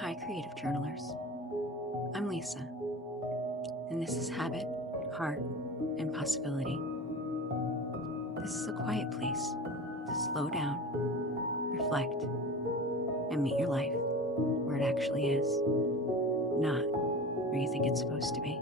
Hi, creative journalers. I'm Lisa, and this is Habit, Heart, and Possibility. This is a quiet place to slow down, reflect, and meet your life where it actually is, not where you think it's supposed to be.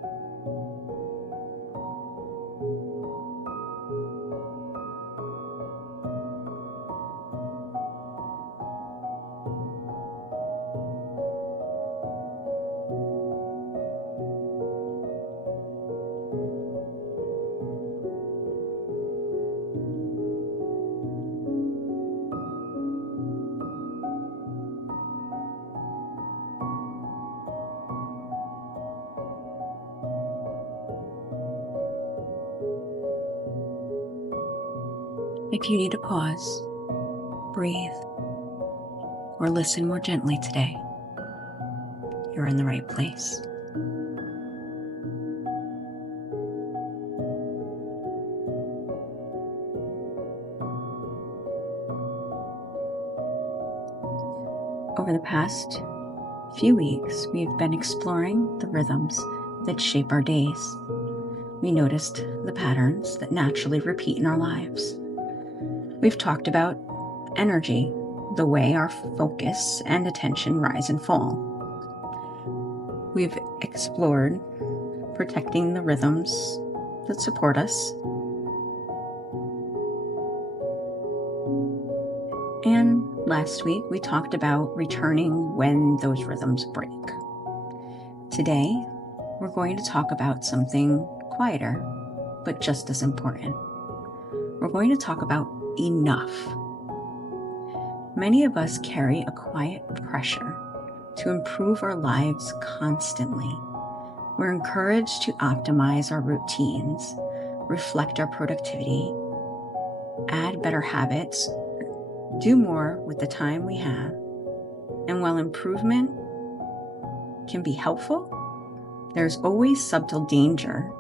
If you need to pause, breathe, or listen more gently today, you're in the right place. Over the past few weeks, we've been exploring the rhythms that shape our days. We noticed the patterns that naturally repeat in our lives. We've talked about energy, the way our focus and attention rise and fall. We've explored protecting the rhythms that support us. And last week, we talked about returning when those rhythms break. Today, we're going to talk about something quieter, but just as important. We're going to talk about enough. Many of us carry a quiet pressure to improve our lives constantly. We're encouraged to optimize our routines, reflect our productivity, add better habits, do more with the time we have. And while improvement can be helpful, there's always subtle danger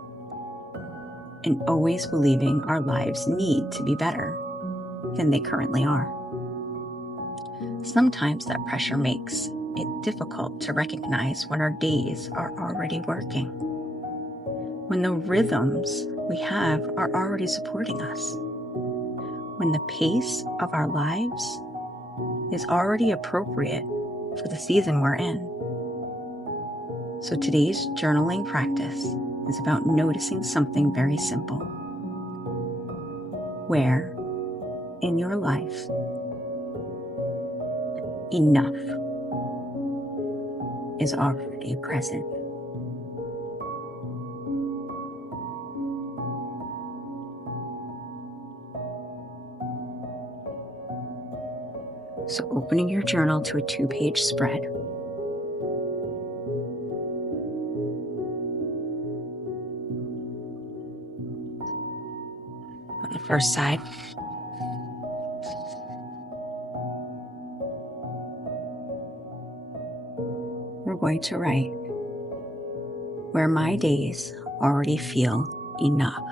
in always believing our lives need to be better than they currently are. Sometimes that pressure makes it difficult to recognize when our days are already working, when the rhythms we have are already supporting us, when the pace of our lives is already appropriate for the season we're in. So today's journaling practice is about noticing something very simple. Where in your life enough is already present. So opening your journal to a 2-page spread. On the first side, we're going to write, where my days already feel enough.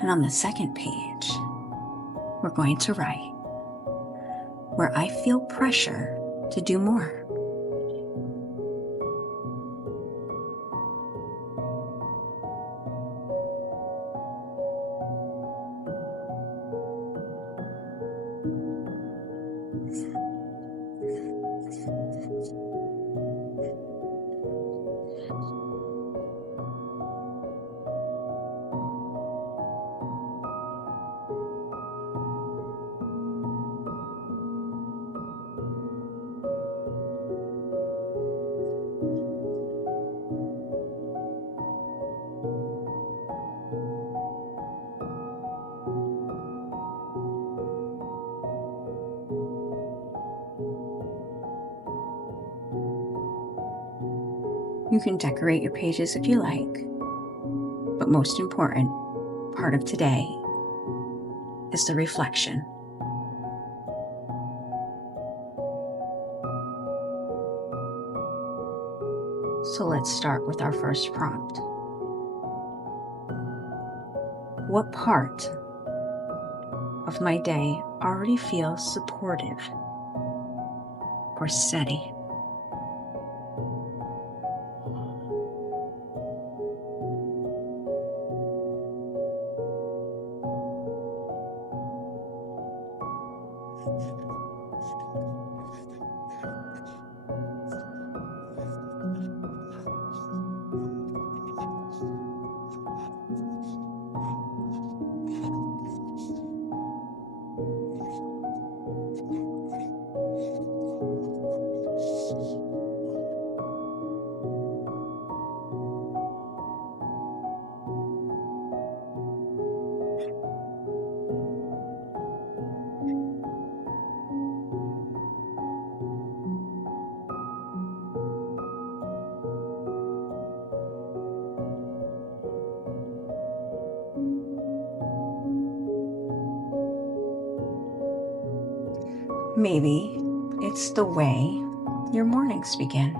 And on the second page, we're going to write, where I feel pressure to do more. You can decorate your pages if you like, but most important part of today is the reflection. So let's start with our first prompt. What part of my day already feels supportive or steady? Maybe it's the way your mornings begin.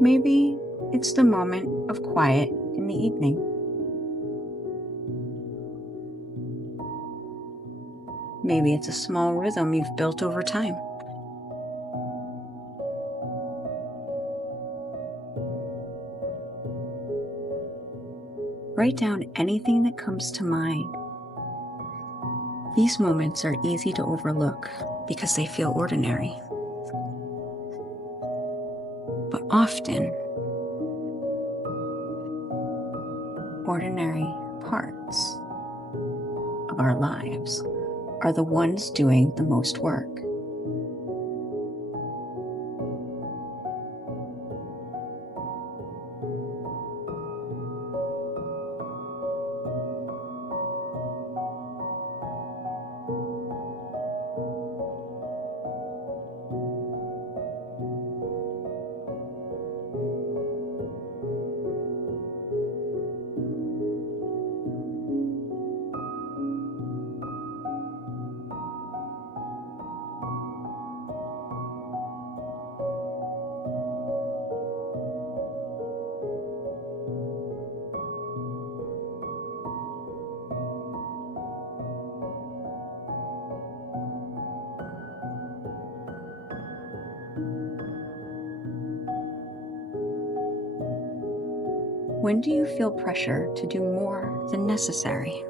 Maybe it's the moment of quiet in the evening. Maybe it's a small rhythm you've built over time. Write down anything that comes to mind. These moments are easy to overlook because they feel ordinary. But often, ordinary parts of our lives are the ones doing the most work. When do you feel pressure to do more than necessary?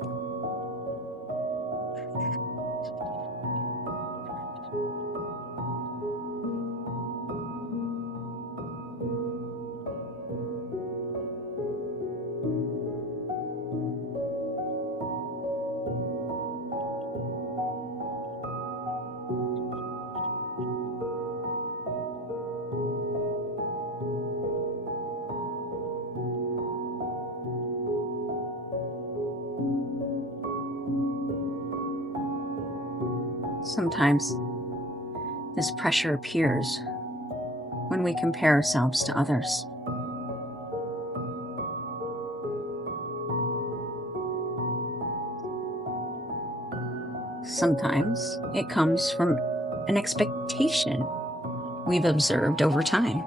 Sometimes this pressure appears when we compare ourselves to others. Sometimes it comes from an expectation we've observed over time.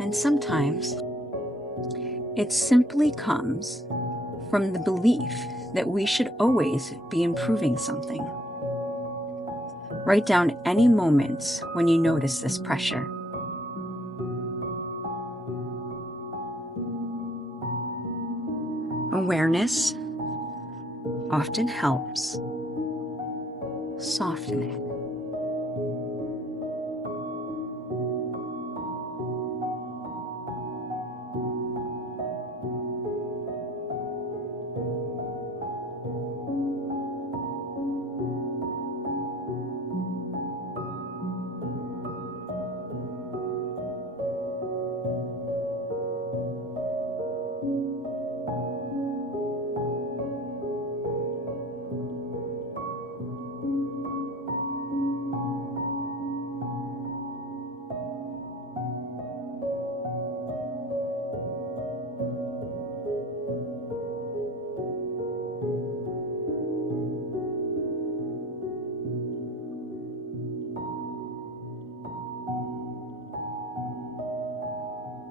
And sometimes it simply comes from the belief that we should always be improving something. Write down any moments when you notice this pressure. Awareness often helps soften it.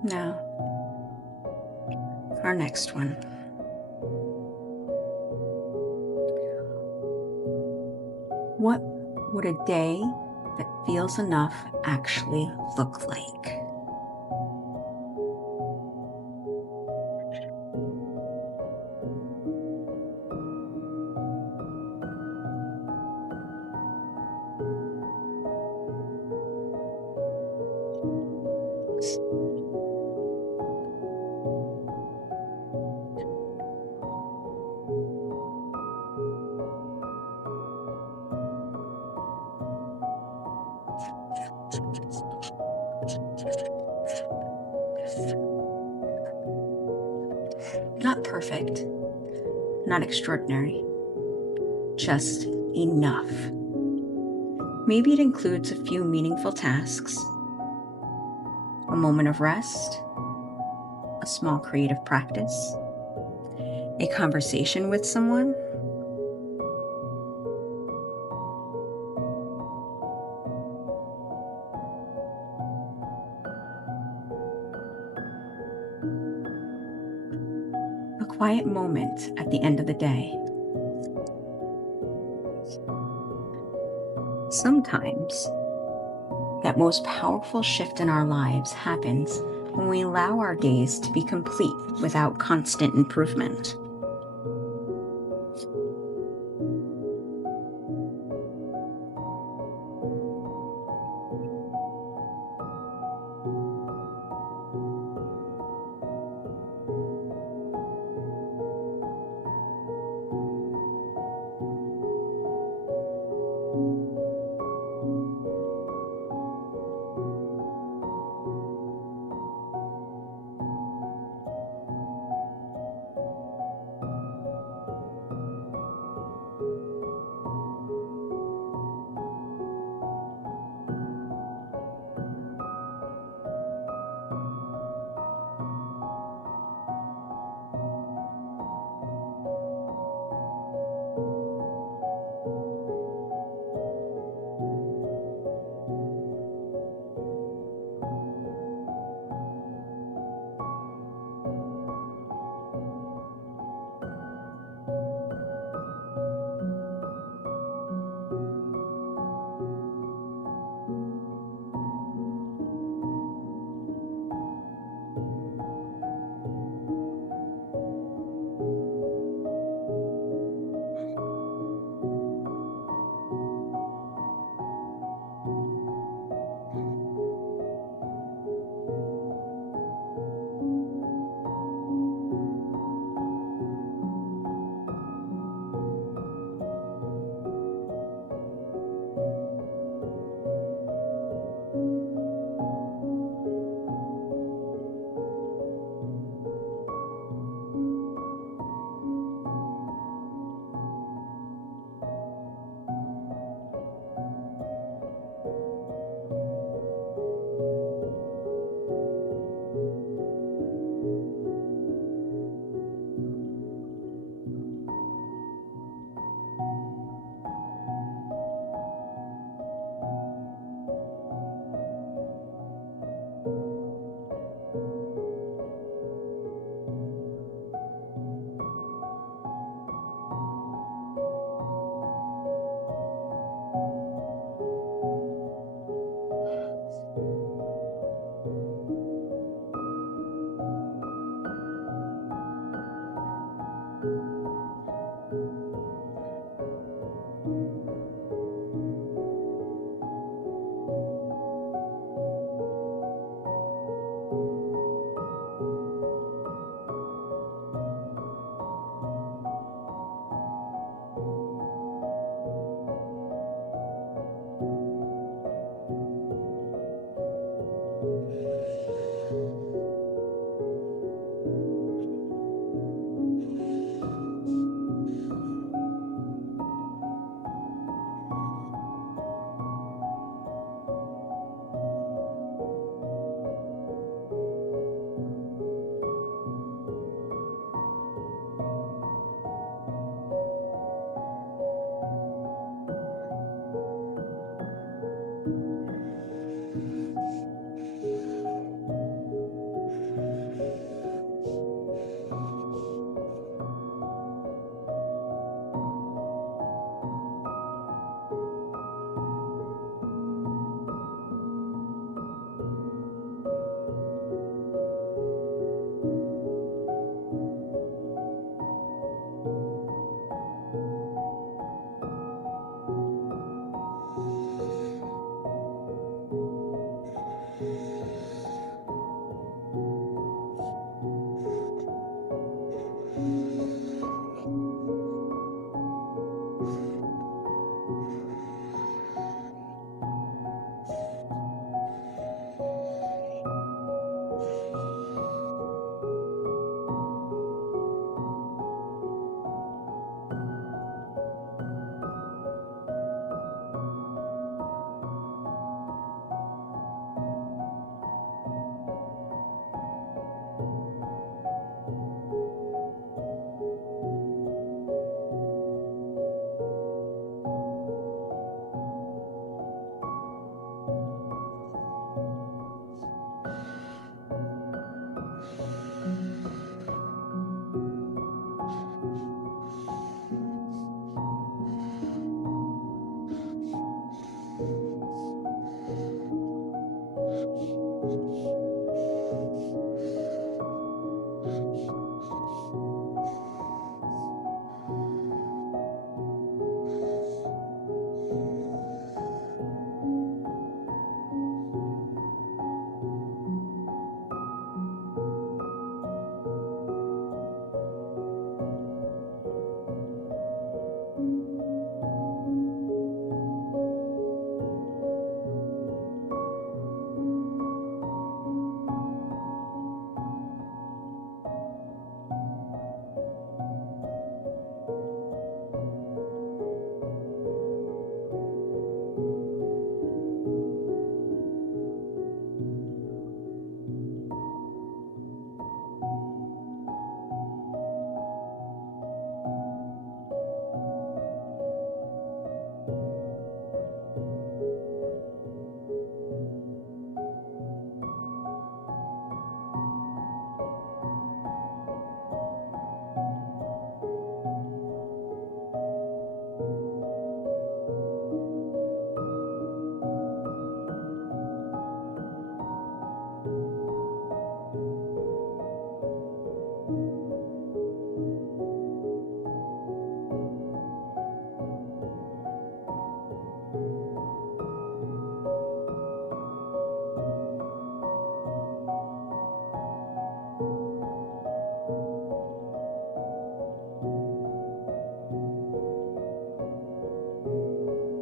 Now, our next one. What would a day that feels enough actually look like? Not perfect, not extraordinary, just enough. Maybe it includes a few meaningful tasks, a moment of rest, a small creative practice, a conversation with someone. A quiet moment at the end of the day. Sometimes, that most powerful shift in our lives happens when we allow our days to be complete without constant improvement.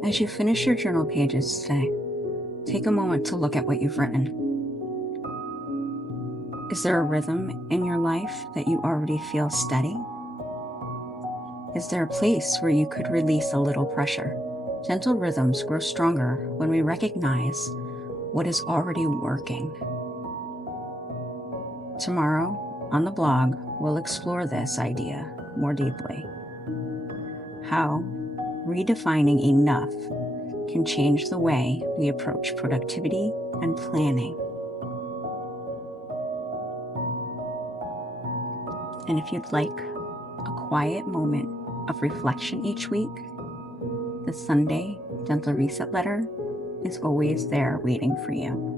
As you finish your journal pages today, take a moment to look at what you've written. Is there a rhythm in your life that you already feel steady? Is there a place where you could release a little pressure? Gentle rhythms grow stronger when we recognize what is already working. Tomorrow, on the blog, we'll explore this idea more deeply. How redefining enough can change the way we approach productivity and planning. And if you'd like a quiet moment of reflection each week, the Sunday Gentle Reset Letter is always there waiting for you.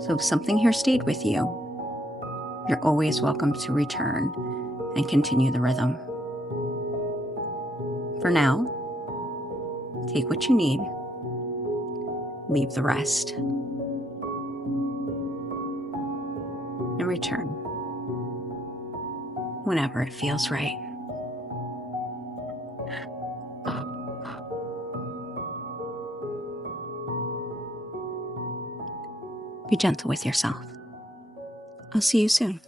So if something here stayed with you, you're always welcome to return and continue the rhythm. For now, take what you need, leave the rest, and return whenever it feels right. Be gentle with yourself. I'll see you soon.